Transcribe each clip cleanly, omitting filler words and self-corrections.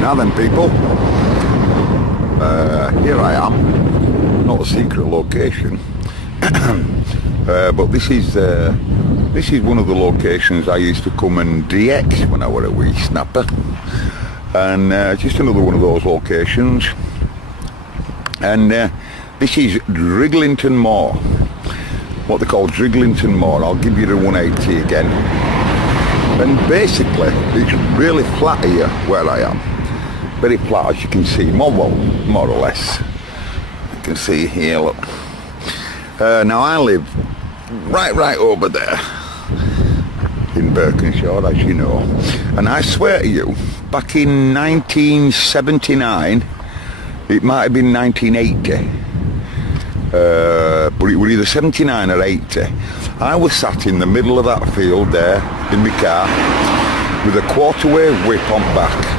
Now then, people, here I am. Not a secret location, but this is one of the locations I used to come and DX when I were a wee snapper, and just another one of those locations. And this is Driglington Moor, what they call Driglington Moor. I'll give you the 180 again. And basically, it's really flat here where I am. Very flat, as you can see, more or less. You can see here, look. Now I live right over there in Berkshire, as you know. And I swear to you, back in 1979, it might have been 1980, but it was either 79 or 80. I was sat in the middle of that field there in my car with a quarter-wave whip on back.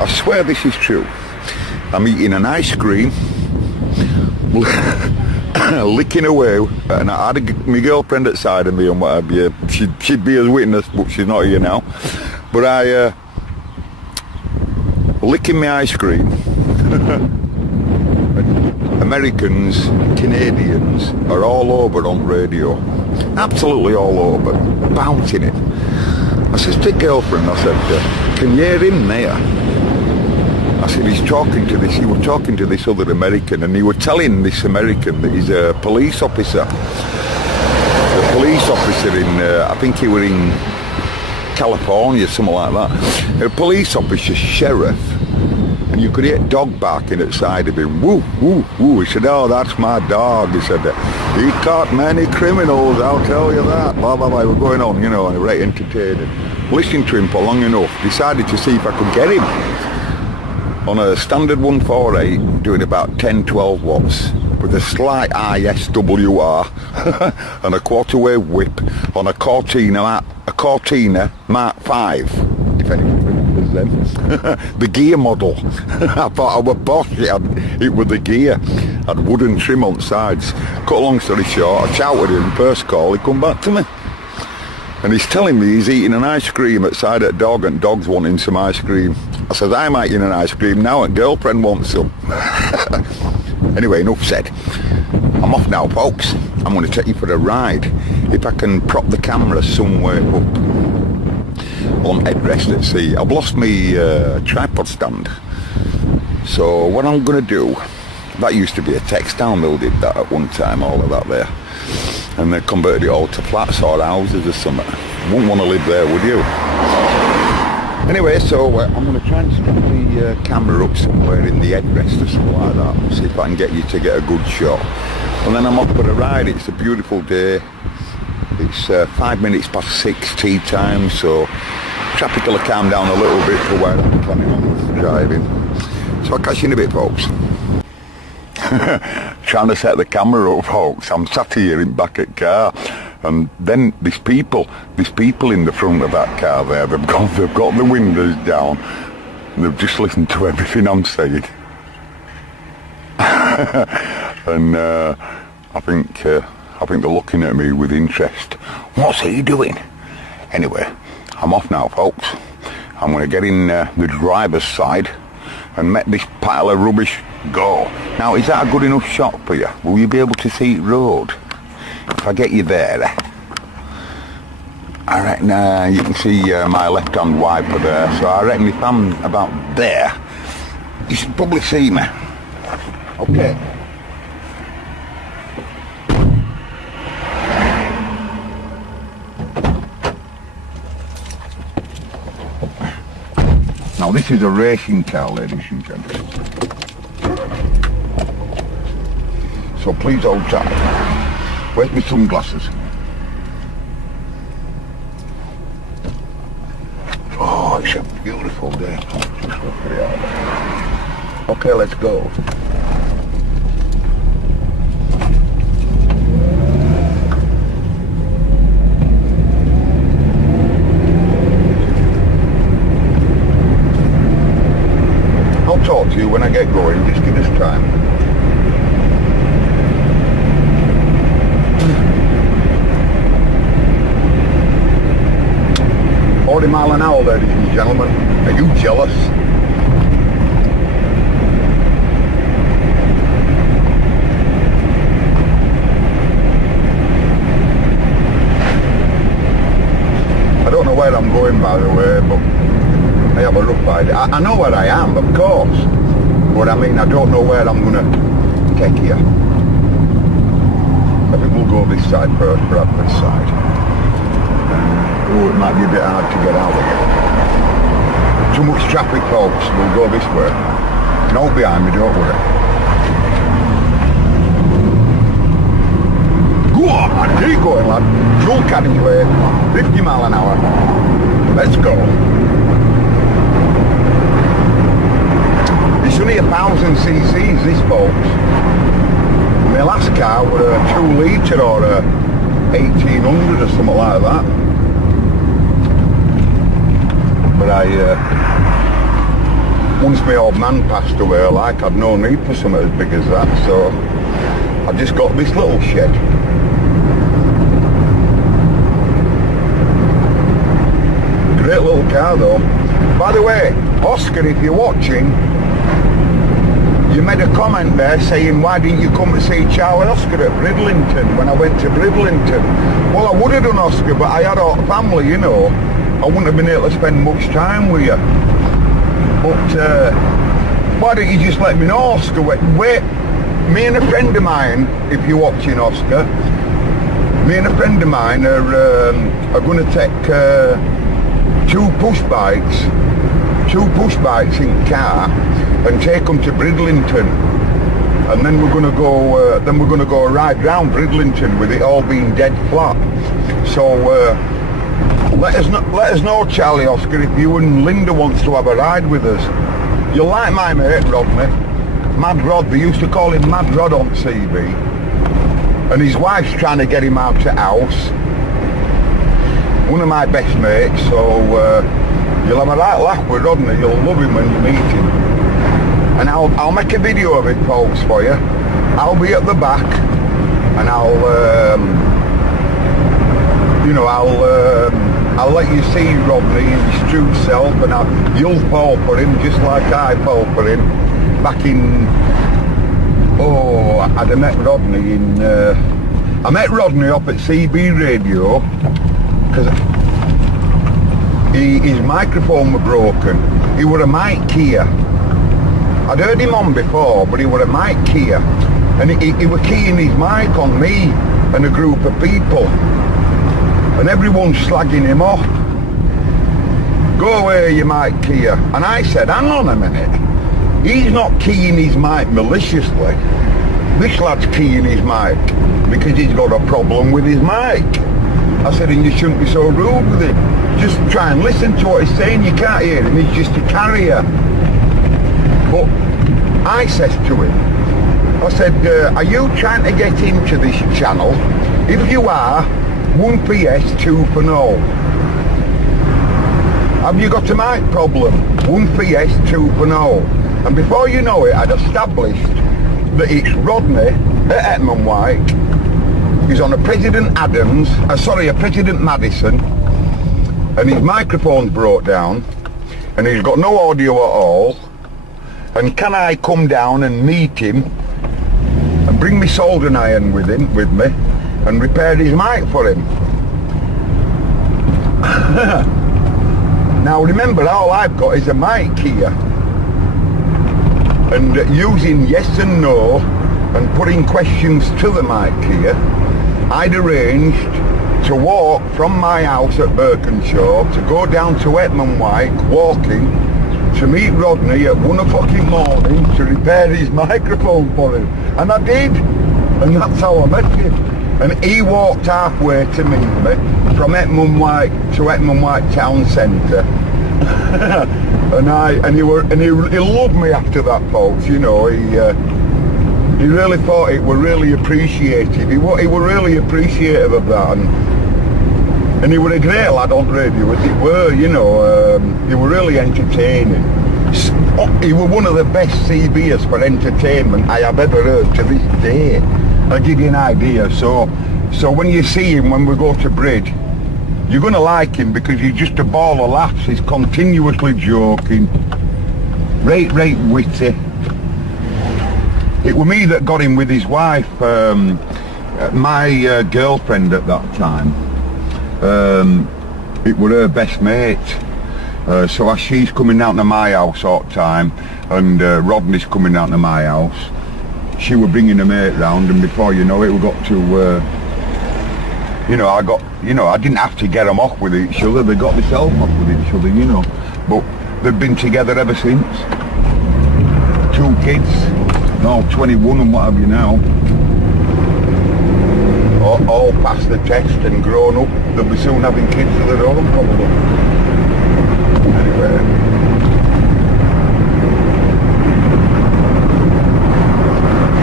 I swear this is true. I'm eating an ice cream, licking away, and I had my girlfriend at side of me and what have you. She'd be as witness, but she's not here now. But I licking my ice cream. Americans, Canadians are all over on radio. Absolutely all over, bouncing it. I said to girlfriend, I said, can you hear him there? I said, he was talking to this other American, and he was telling this American that he's a police officer. A police officer in, I think he was in California, something like that. A police officer, sheriff. And you could hear a dog barking outside of him. Woo, woo, woo. He said, oh, that's my dog. He said, he caught many criminals, I'll tell you that. Blah, blah, blah. We're going on, you know, and right entertaining. Listening to him for long enough, decided to see if I could get him. On a standard 148, doing about 10-12 watts, with a slight ISWR, and a quarter-wave whip, on a Cortina Mark 5, if anyone remembers them. The gear model. I thought I was boss, it was the gear. Had wooden trim on sides. Cut a long story short, I shouted at him, first call, he come back to me. And he's telling me he's eating an ice cream outside at dog, and dog's wanting some ice cream. I said, I'm eating an ice cream now, and girlfriend wants some. Anyway, enough said. I'm off now, folks. I'm going to take you for a ride. If I can prop the camera somewhere up on headrest at sea. I've lost my tripod stand. So what I'm going to do, that used to be a textile mill, did that at one time, all of that there. And they converted it all to flats or houses or something. Wouldn't want to live there, would you? Anyway, so I'm going to try and strap the camera up somewhere in the headrest or something like that. See if I can get you to get a good shot. And then I'm off for a ride. It's a beautiful day. It's 5 minutes past 6 tea time, so traffic will calm down a little bit for where I'm planning on driving. So I'll catch you in a bit, folks. Trying to set the camera up, folks. I'm sat here in back at car, and then these people in the front of that car there, they've got the windows down, and they've just listened to everything I'm saying. And I think they're looking at me with interest. What's he doing? Anyway, I'm off now, folks. I'm going to get in the driver's side and let this pile of rubbish go. Now, is that a good enough shot for you? Will you be able to see the road? If I get you there, I reckon you can see my left-hand wiper there, so I reckon if I'm about there, you should probably see me. Okay. Now this is a racing car, ladies and gentlemen. So please hold tight. Where's my sunglasses? Oh, it's a beautiful day. Just look at it. Okay, let's go. I'll talk to you when I get going. Just give us time. 40 miles an hour, ladies and gentlemen. Are you jealous? by the way, but I have a rough idea. I know where I am, of course, but I mean, I don't know where I'm going to take you. I think we'll go this side first, Bradford side. Oh, it might be a bit hard to get out of here. Too much traffic, folks. We'll go this way. No behind me, don't worry. Go on, man. Keep going, lad. Full carriage way, 50 mile an hour. Let's go. It's only 1,000 cc's, this, folks. My last car was a 2 litre or a 1800 or something like that. But once my old man passed away, like, I'd no need for something as big as that, so I just got this little shed. Great little car though. By the way, Oscar, if you're watching, you made a comment there saying, why didn't you come to see Charlie Oscar at Bridlington when I went to Bridlington? Well, I would have done, Oscar, but I had a family, you know. I wouldn't have been able to spend much time with you. But why don't you just let me know, Oscar? Wait, me and a friend of mine, if you're watching, Oscar, me and a friend of mine are going to take two push bikes in car and take them to Bridlington, and then we're going to go ride round Bridlington with it all being dead flat. So let us know, Charlie Oscar, if you and Linda wants to have a ride with us. You'll like my mate Rodney, Mad Rod. They used to call him Mad Rod on CB, and his wife's trying to get him out of house. One of my best mates, so you'll have a right laugh with Rodney. You'll love him when you meet him. And I'll make a video of it, folks, for you. I'll be at the back, and I'll let you see Rodney in his true self, and you'll fall for him just like I fell for him back in. Oh, I'd met Rodney in. I met Rodney up at CB Radio because his microphone was broken. He was a Mike Kia. I'd heard him on before, but he was a Mike Kia, and he was keying his mic on me and a group of people, and everyone's slagging him off. Go away, you Mike Kia. And I said, hang on a minute, he's not keying his mic maliciously. This lad's keying his mic because he's got a problem with his mic. I said, and you shouldn't be so rude with him. Just try and listen to what he's saying. You can't hear him, he's just a carrier. But I says to him, I said, are you trying to get into this channel? If you are, 1 PS, 2 for no. Have you got a mic problem? 1 PS, 2 for no. And before you know it, I'd established that it's Rodney at Hetman White. He's on a President President Madison, and his microphone's broke down, and he's got no audio at all. And can I come down and meet him and bring me soldering iron with me and repair his mic for him? Now remember, all I've got is a mic here, and using yes and no and putting questions to the mic here, I'd arranged to walk from my house at Birkenshaw to go down to Hetman White, walking, to meet Rodney at 1 o'clock in the morning to repair his microphone for him. And I did, and that's how I met him. And he walked halfway to meet me from Hetman White to Hetman White Town Centre. and he loved me after that, folks. You know, he really thought it were really appreciated. He were really appreciative of that, and he were a great lad on radio, as it were, you know. He were really entertaining. He were one of the best CBers for entertainment I have ever heard to this day. I'll give you an idea. So when you see him when we go to Brid, you're going to like him because he's just a ball of laughs. He's continuously joking, right witty. It was me that got him with his wife, my girlfriend at that time. it were her best mate. So as she's coming down to my house all the time, and Rodney's coming down to my house, she were bringing a mate round, and before you know it, we got to, I didn't have to get them off with each other, they got themselves off with each other, you know. But they've been together ever since. 2 kids, no, 21 and what have you now. All passed the test and grown up. They'll be soon having kids of their own, probably. Anyway.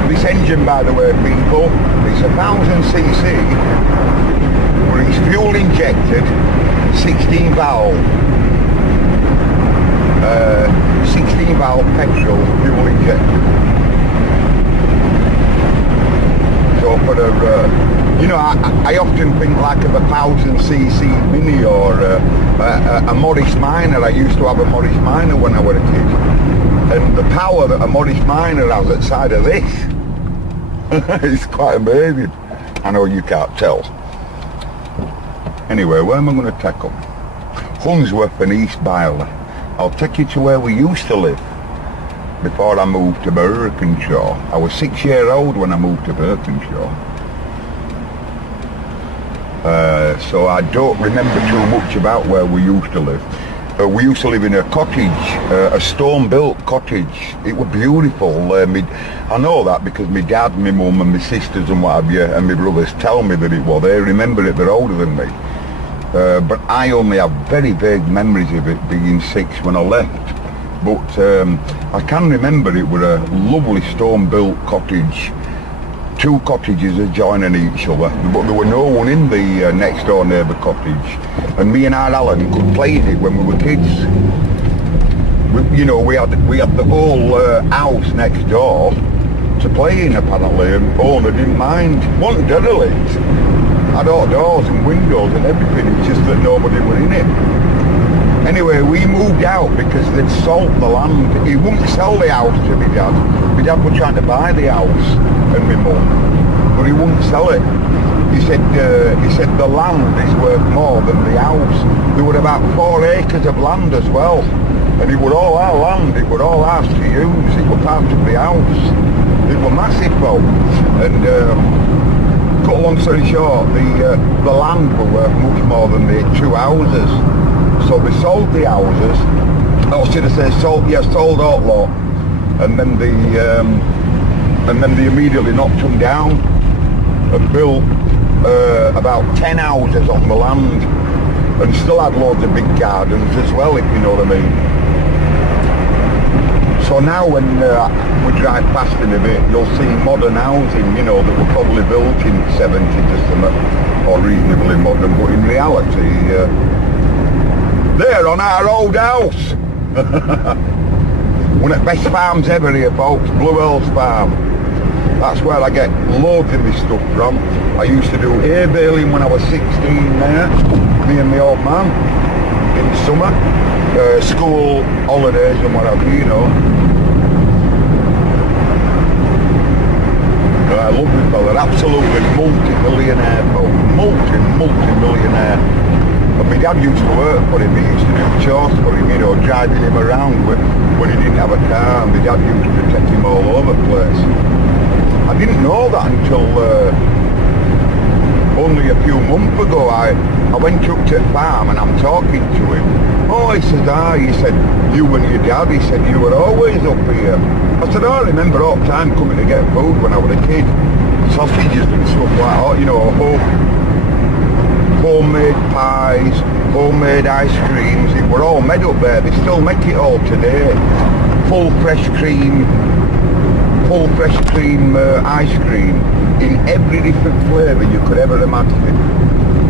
This engine, by the way, people, it's 1000cc, but it's fuel injected, 16 valve. 16 valve petrol fuel injected. So for a, I often think like of a 1000cc Mini or a Morris Minor. I used to have a Morris Minor when I was a kid, and the power that a Morris Minor has outside of this is quite amazing. I know you can't tell. Anyway, where am I going to take them? Hunsworth and East Byley. I'll take you to where we used to live before I moved to Birkinshaw. I was 6 years old when I moved to Birkinshaw. So I don't remember too much about where we used to live. We used to live in a cottage, a stone-built cottage. It was beautiful. I know that because my dad, my mum and my sisters and what have you, and my brothers tell me that it was. They remember it, they're older than me. But I only have very vague memories of it being 6 when I left. But I can remember it was a lovely stone-built cottage. 2 cottages adjoining each other, but there were no one in the next door neighbour cottage. And me and our Alan could play in it when we were kids. We had the whole house next door to play in apparently, and owner didn't mind. Wasn't derelict. Had outdoors and windows and everything, it's just that nobody were in it. Anyway, we moved out because they'd sold the land. He wouldn't sell the house to my dad. My dad was trying to buy the house and my mum, but he wouldn't sell it. He said the land is worth more than the house. There were about 4 acres of land as well, and it was all our land. It was all ours to use. It was part of the house. It was massive though, and cut a long story short, the land was worth much more than the 2 houses. So they sold the houses, or should I say sold out lot, and then they immediately knocked them down and built about 10 houses on the land, and still had loads of big gardens as well, if you know what I mean. So now when we drive past in a bit, you'll see modern housing, that were probably built in the 70s or something, or reasonably modern, but in reality, they're on our old house. One of the best farms ever here, folks, Blue Hills Farm. That's where I get loads of this stuff from. I used to do hay baling when I was 16 there, me and my old man, in summer, school holidays and whatever, I love this fella, absolutely multi-millionaire, multi-millionaire. And my dad used to work for him, he used to do chores for him, driving him around when he didn't have a car, and my dad used to take him all over the place. I didn't know that until only a few months ago. I went up to the farm and I'm talking to him. Oh, he said, he said, you and your dad, he said, you were always up here. I said, I remember all the time coming to get food when I was a kid. Sausages and stuff like that, homemade pies, homemade ice creams, it were all made up there. They still make it all today. Full fresh cream ice cream in every different flavour you could ever imagine.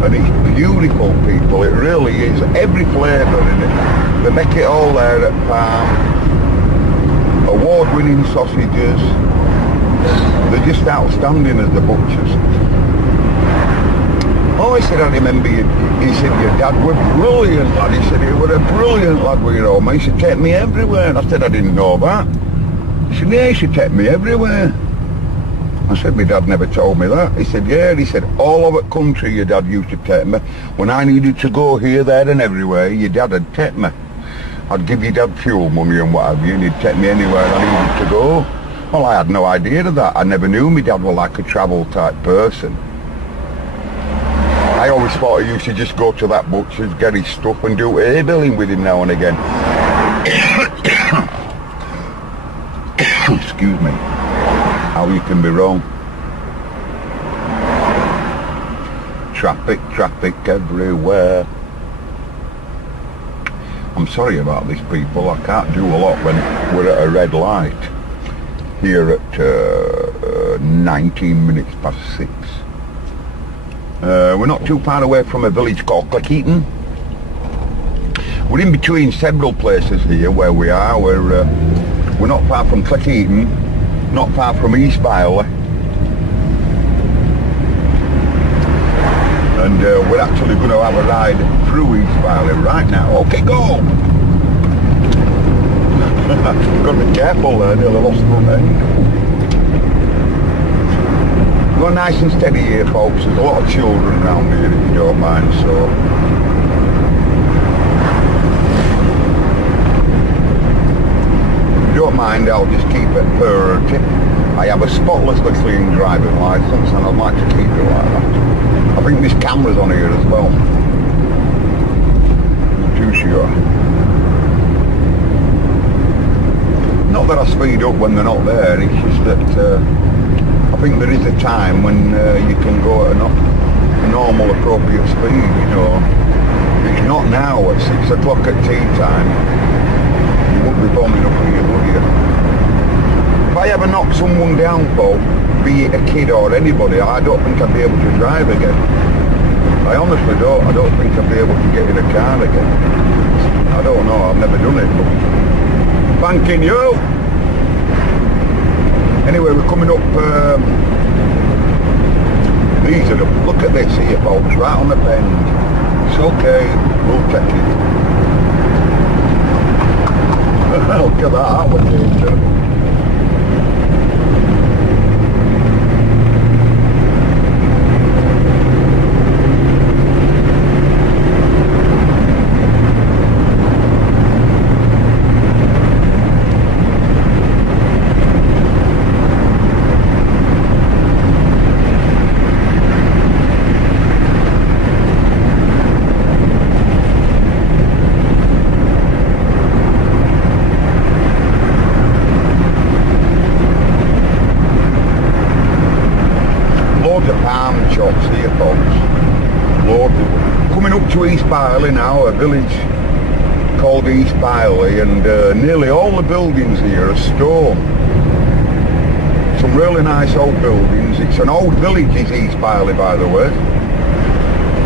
And it's beautiful, people, it really is. Every flavour in it. They make it all there at farm. Award-winning sausages. They're just outstanding as the butchers. Oh, he said, I remember you. He said, your dad was brilliant, lad. He said, he was a brilliant lad with your old man. He should take me everywhere. And I said, I didn't know that. He said, yeah, he should take me everywhere. I said, my dad never told me that. He said, yeah. He said, all over the country your dad used to take me. When I needed to go here, there and everywhere, your dad would take me. I'd give your dad fuel money and what have you, and he'd take me anywhere I needed to go. Well, I had no idea of that. I never knew my dad was like a travel type person. I always thought he used to just go to that butcher's, get his stuff and do hay billing with him now and again. Excuse me. How you can be wrong. Traffic, traffic everywhere. I'm sorry about this, people. I can't do a lot when we're at a red light. Here at 19 minutes past 6. We're not too far away from a village called Cleckheaton. We're in between several places here where we are. We're not far from Cleckheaton, not far from East Byley. And we're actually going to have a ride through East Byley right now. Okay, go! Got to be careful there, nearly lost front end. Go nice and steady here, folks. There's a lot of children around here, if you don't mind, so... If you don't mind, I'll just keep it priority. I have a spotlessly clean driving licence, and I'd like to keep it like that. I think there's cameras on here as well. Not too sure. Not that I speed up when they're not there, it's just that I think there is a time when you can go at a normal appropriate speed, you know. It's not now at 6 o'clock at tea time. You wouldn't be bombing up here, would you? If I ever knock someone down, folks, be it a kid or anybody, I don't think I'd be able to drive again. I honestly don't. I don't think I'd be able to get in a car again. I don't know, I've never done it, but... Thanking you! Anyway, we're coming up, these are the, look at this here, folks, right on the bend. It's okay, we'll take it. Look at that was danger. East Byley now, a village called East Byley, and nearly all the buildings here are stone. Some really nice old buildings. It's an old village, is East Byley, by the way.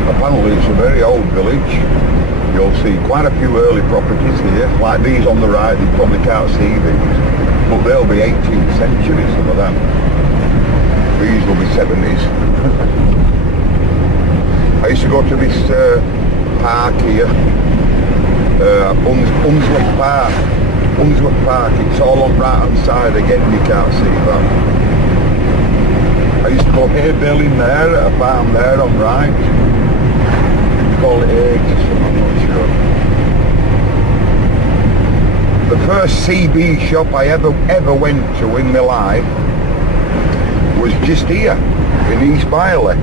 Apparently it's a very old village. You'll see quite a few early properties here, like these on the right. You probably can't see these, but they'll be 18th century, some of them. These will be 70s. I used to go to this park here, Unsworth Park. Unsworth Park, it's all on right hand side again, you can't see that. I used to go hay baling there at a farm there on right. They call it Eggs or something, I'm not sure. The first CB shop I ever went to in my life was just here in East Byley.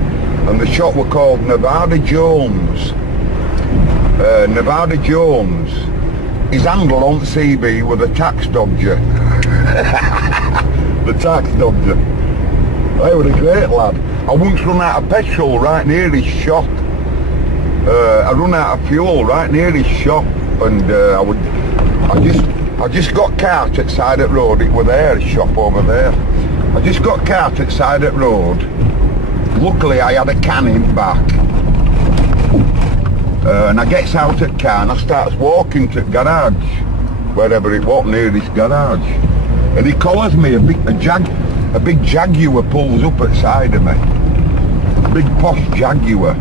And the shop were called Nevada Jones. Nevada Jones is handled on CB with a tax dodger. The tax dodger. They were a great lad. I once run out of petrol right near his shop. I run out of fuel right near his shop, and I just got cart at side of road. It was there, a shop over there. I just got cart at side of road. Luckily I had a can in back, and I gets out at car and I starts walking to the garage, wherever it was, near this garage, and he collars me. A big Jaguar pulls up at side of me, a big posh Jaguar,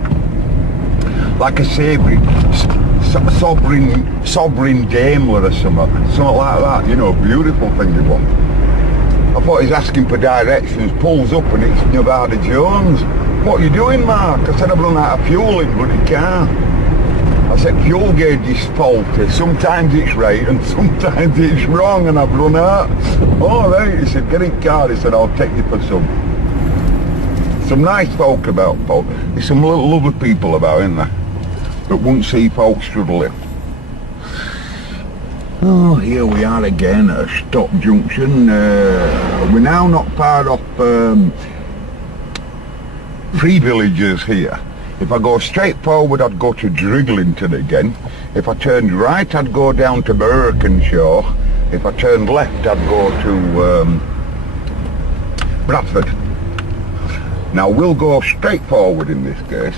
like a sovereign Daimler or something like that, you know, beautiful thing it was. I thought he's asking for directions, pulls up and it's Nevada Jones. What are you doing, Mark? I said, I've run out of fuel in bloody car. I said, fuel gauge is faulty. Sometimes it's right and sometimes it's wrong and I've run out. All right, he said, get in car. He said, I'll take you for some nice folk about, folk. There's some little lovely people about, isn't there? That won't see folks struggling. Oh, here we are again at a stop junction. We're now not far off Three Villages here. If I go straight forward, I'd go to Driglington again. If I turned right, I'd go down to Birkenshaw. If I turned left, I'd go to Bradford. Now we'll go straight forward in this case.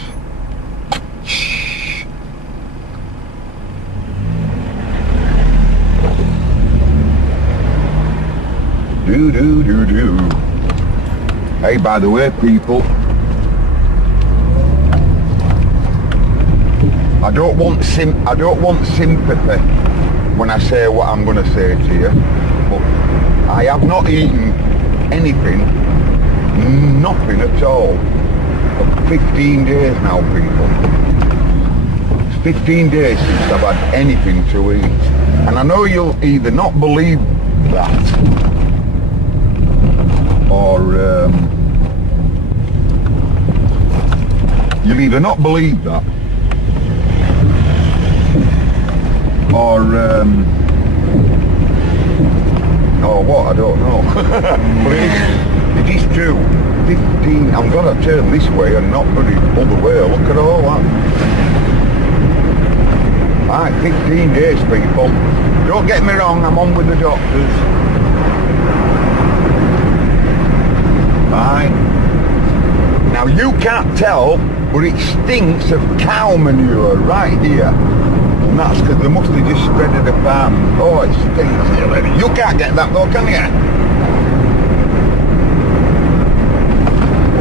Do. Hey, by the way, people, I don't want sympathy when I say what I'm going to say to you, but I have not eaten anything, nothing at all, for 15 days now, people. It's 15 days since I've had anything to eat, and I know you'll either not believe that, or you'll either not believe that, or what, I don't know. But it is true. 15, I'm going to turn this way and not the other way. Look at all that. Right, 15 days, people. Don't get me wrong, I'm on with the doctors. Right. Now you can't tell, but it stinks of cow manure right here. And that's because they must have just spreaded the farm. Oh, it stinks here. You can't get that though, can you?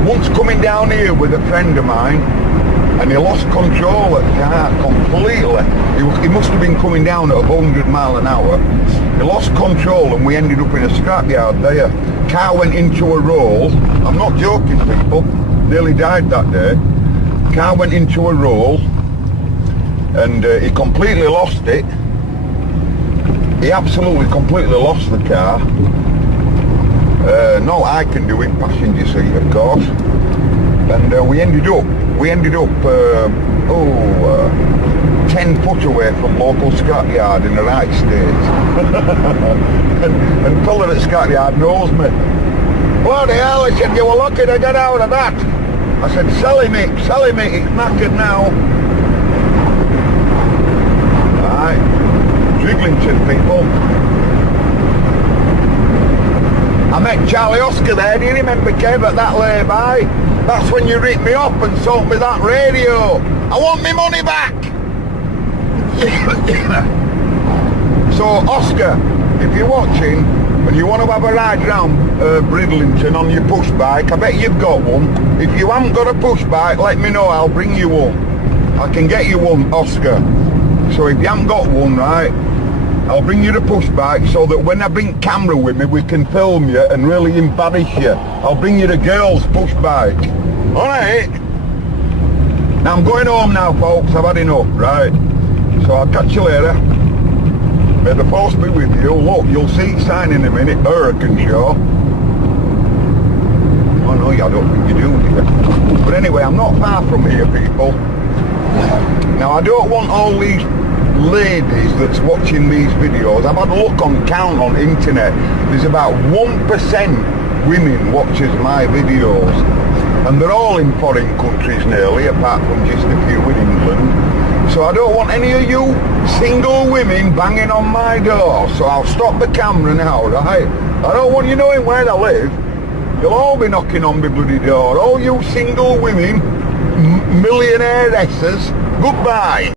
Once coming down here with a friend of mine, and he lost control of the car completely. He must have been coming down at 100 miles an hour. He lost control and we ended up in a scrapyard there. Car went into a roll. I'm not joking, people. Nearly died that day. Car went into a roll and he completely lost it. He absolutely completely lost the car. No, I can do it, passenger seat, of course. And we ended up 10 foot away from local scrapyard in the right state. and fella at scrapyard knows me. Bloody hell, I said, you were lucky to get out of that. I said, sell him it, it's knackered now. Right, Driglington, people. I met Charlie Oscar there, do you remember, Kev, at that lay-by? That's when you ripped me up and sold me that radio. I want my money back. So, Oscar, if you're watching and you want to have a ride round Bridlington on your push bike, I bet you've got one. If you haven't got a push bike, let me know, I'll bring you one. I can get you one, Oscar. So if you haven't got one, right, I'll bring you the push bike so that when I bring camera with me, we can film you and really embarrass you. I'll bring you the girls' push bike. Alright? Now I'm going home now, folks. I've had enough, right? So I'll catch you later. May the force be with you. Look, you'll see it sign in a minute, Birkenshaw. Oh no, I don't think you do. But anyway, I'm not far from here, people. Now I don't want all these ladies that's watching these videos. I've had a look on count on internet. There's about 1% women watches my videos. And they're all in foreign countries nearly, apart from just a few in England. So I don't want any of you single women banging on my door. So I'll stop the camera now, right? I don't want you knowing where I live. You'll all be knocking on my bloody door. All you single women, millionairesses, goodbye.